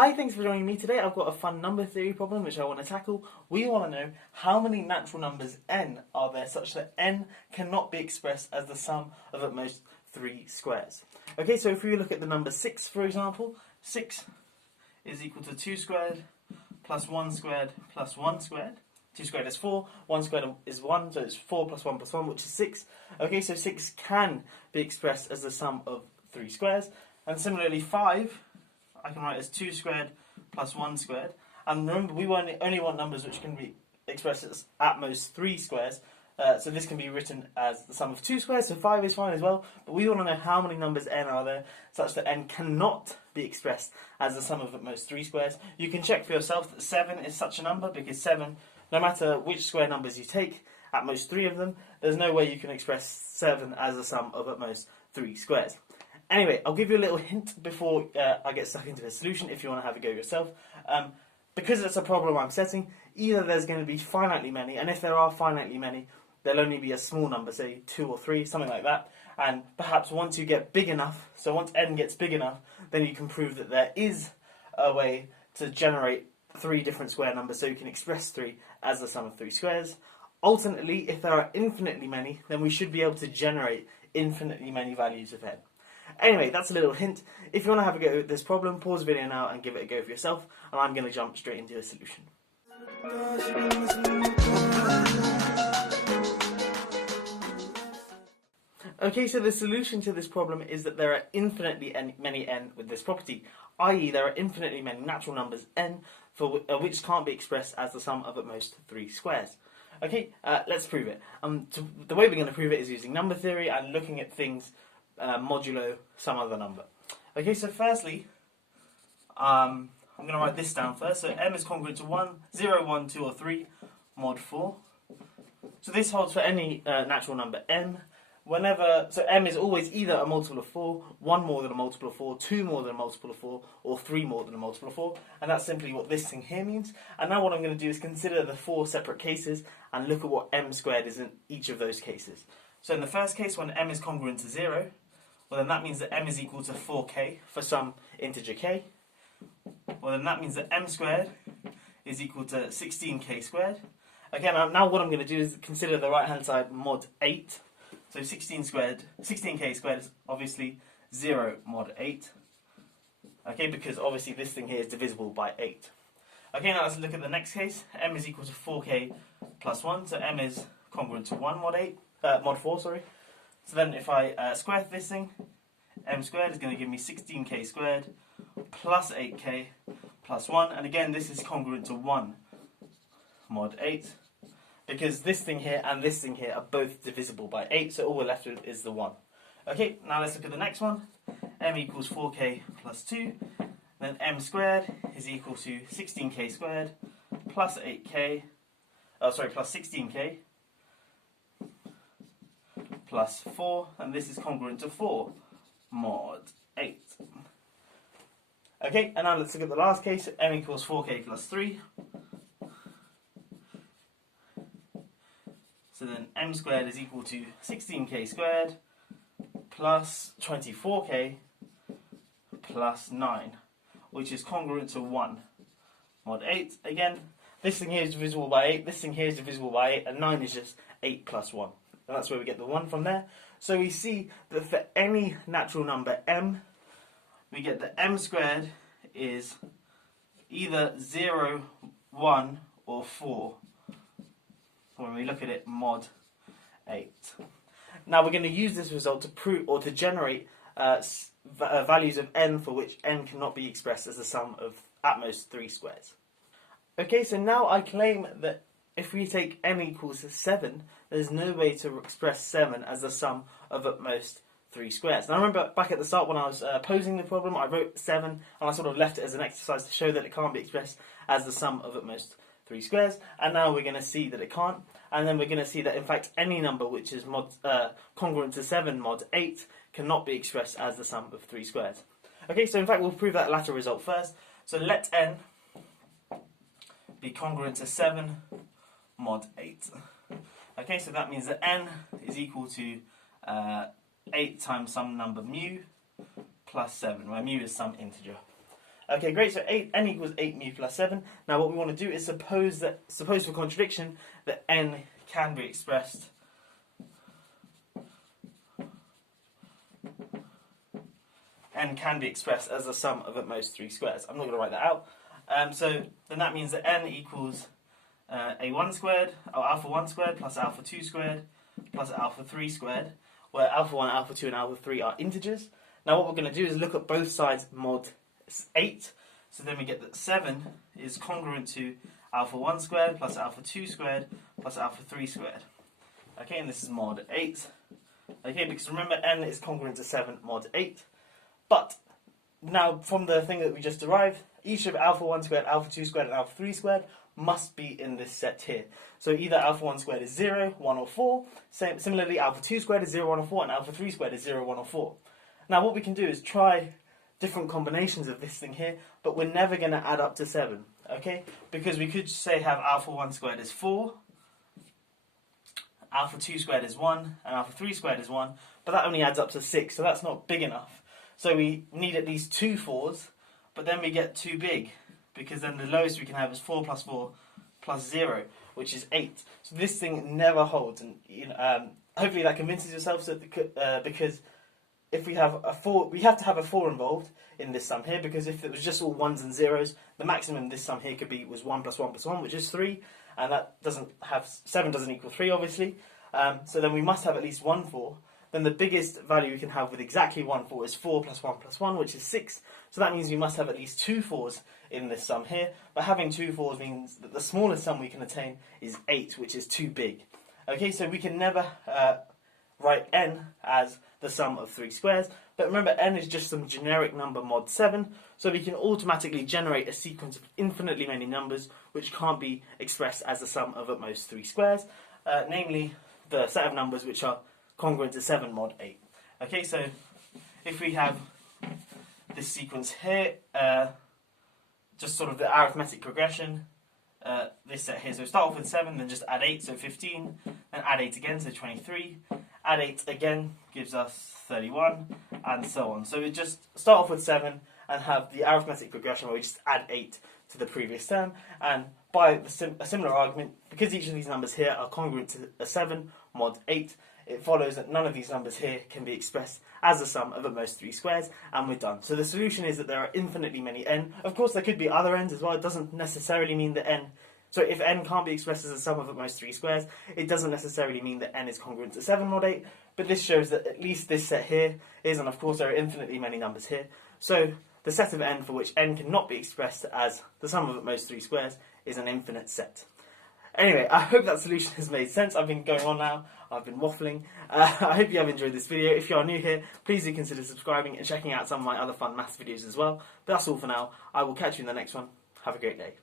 Hi, thanks for joining me today. I've got a fun number theory problem which I want to tackle. We want to know how many natural numbers n are there such that n cannot be expressed as the sum of at most 3 squares. Okay, so if we look at the number 6, for example, 6 is equal to 2 squared plus 1 squared plus 1 squared. 2 squared is 4, 1 squared is 1, so it's 4 plus 1 plus 1, which is 6. Okay, so 6 can be expressed as the sum of 3 squares. And similarly, 5, I can write as 2 squared plus 1 squared. And remember, we only want numbers which can be expressed as at most 3 squares. So this can be written as the sum of 2 squares, so 5 is fine as well. But we want to know how many numbers n are there such that n cannot be expressed as the sum of at most 3 squares. You can check for yourself that 7 is such a number, because 7, no matter which square numbers you take, at most 3 of them, there's no way you can express 7 as the sum of at most 3 squares. Anyway, I'll give you a little hint before I get stuck into the solution if you want to have a go yourself. Because it's a problem I'm setting, either there's going to be finitely many, and if there are finitely many, there'll only be a small number, say 2 or 3, something like that. And perhaps once you get big enough, so once n gets big enough, then you can prove that there is a way to generate 3 different square numbers, so you can express 3 as the sum of 3 squares. Ultimately, if there are infinitely many, then we should be able to generate infinitely many values of n. Anyway, that's a little hint. If you want to have a go at this problem, pause the video now and give it a go for yourself, and I'm going to jump straight into a solution. Okay, so the solution to this problem is that there are infinitely many n with this property, i.e. there are infinitely many natural numbers n for which can't be expressed as the sum of at most 3 squares. Okay, let's prove it. The way we're going to prove it is using number theory and looking at things modulo some other number. Okay, so firstly, I'm going to write this down first. So m is congruent to 1, 0, 1, 2 or 3 mod 4. So this holds for any natural number m. So m is always either a multiple of 4, 1 more than a multiple of 4, 2 more than a multiple of 4, or 3 more than a multiple of 4. And that's simply what this thing here means. And now what I'm going to do is consider the 4 separate cases and look at what m squared is in each of those cases. So in the first case, when m is congruent to 0, well then that means that m is equal to 4k for some integer k. Well then that means that m squared is equal to 16k squared. Again, now what I'm going to do is consider the right hand side mod 8. So 16k squared is obviously 0 mod 8. Okay, because obviously this thing here is divisible by 8. Okay, now let's look at the next case. M is equal to 4k plus 1, so m is congruent to 1 mod 4, sorry. So then if I square this thing, m squared is going to give me 16k squared plus 8k plus 1. And again, this is congruent to 1 mod 8. Because this thing here and this thing here are both divisible by 8, so all we're left with is the 1. Okay, now let's look at the next one. M equals 4k plus 2. Then m squared is equal to 16k squared plus 8k, plus 16k plus 4, and this is congruent to 4 mod 8. Okay, and now let's look at the last case. M equals 4k plus 3. So then m squared is equal to 16k squared plus 24k plus 9, which is congruent to 1 mod 8. Again, this thing here is divisible by 8, this thing here is divisible by 8, and 9 is just 8 plus 1. And that's where we get the 1 from there. So we see that for any natural number m, we get that m squared is either 0, 1 or 4. When we look at it mod 8. Now we're going to use this result to prove or to generate values of n for which n cannot be expressed as the sum of at most 3 squares. Okay, so now I claim that if we take m equals 7, there's no way to express 7 as the sum of at most 3 squares. Now remember back at the start when I was posing the problem, I wrote 7 and I sort of left it as an exercise to show that it can't be expressed as the sum of at most 3 squares, and now we're going to see that it can't, and then we're going to see that in fact any number which is congruent to 7 mod 8 cannot be expressed as the sum of 3 squares. Okay, so in fact we'll prove that latter result first. So let n be congruent to 7 mod 8. Okay, so that means that n is equal to 8 times some number mu plus 7, where mu is some integer. Okay, great. So n equals 8 mu plus 7. Now what we want to do is suppose for contradiction that n can be expressed as the sum of at most 3 squares. I'm not going to write that out. So then that means that n equals a1 squared, or alpha 1 squared plus alpha 2 squared plus alpha 3 squared, where alpha 1, alpha 2 and alpha 3 are integers. Now what we're going to do is look at both sides mod 8. So then we get that 7 is congruent to alpha 1 squared plus alpha 2 squared plus alpha 3 squared. Okay, and this is mod 8. Okay, because remember n is congruent to 7 mod 8. But now from the thing that we just derived, each of alpha 1 squared, alpha 2 squared and alpha 3 squared must be in this set here. So either alpha 1 squared is 0, 1 or 4. Similarly, alpha 2 squared is 0, 1 or 4, and alpha 3 squared is 0, 1 or 4. Now what we can do is try different combinations of this thing here, but we're never going to add up to 7, okay? Because we could say have alpha 1 squared is 4, alpha 2 squared is 1, and alpha 3 squared is 1, but that only adds up to 6, so that's not big enough. So we need at least 2 4s, but then we get too big, because then the lowest we can have is 4 plus 0, which is 8. So this thing never holds, and hopefully that convinces yourself, because if we have a 4, we have to have a 4 involved in this sum here, because if it was just all 1s and 0s, the maximum this sum here was 1 plus 1 plus 1, which is 3, and that 7 doesn't equal 3, obviously. So then we must have at least 1 4. Then the biggest value we can have with exactly 1 4 is 4 plus 1 plus 1, which is 6. So that means we must have at least 2 4s in this sum here. But having 2 4s means that the smallest sum we can attain is 8, which is too big. Okay, so we can never write n as the sum of 3 squares. But remember, n is just some generic number mod 7. So we can automatically generate a sequence of infinitely many numbers which can't be expressed as the sum of at most 3 squares. Namely, the set of numbers which are congruent to 7 mod 8. Okay, so if we have this sequence here, just sort of the arithmetic progression, this set here, so start off with 7, then just add 8, so 15, then add 8 again, so 23, add 8 again gives us 31, and so on. So we just start off with 7 and have the arithmetic progression where we just add 8 to the previous term, and by a similar argument, because each of these numbers here are congruent to a 7 mod 8, it follows that none of these numbers here can be expressed as the sum of at most 3 squares, and we're done. So the solution is that there are infinitely many n. Of course, there could be other n's as well. It doesn't necessarily mean that if n can't be expressed as the sum of at most 3 squares, it doesn't necessarily mean that n is congruent to 7 mod 8, but this shows that at least this set here is, and of course there are infinitely many numbers here. So the set of n for which n cannot be expressed as the sum of at most 3 squares is an infinite set. Anyway, I hope that solution has made sense. I've been going on now. I've been waffling. I hope you have enjoyed this video. If you are new here, please do consider subscribing and checking out some of my other fun maths videos as well. But that's all for now. I will catch you in the next one. Have a great day.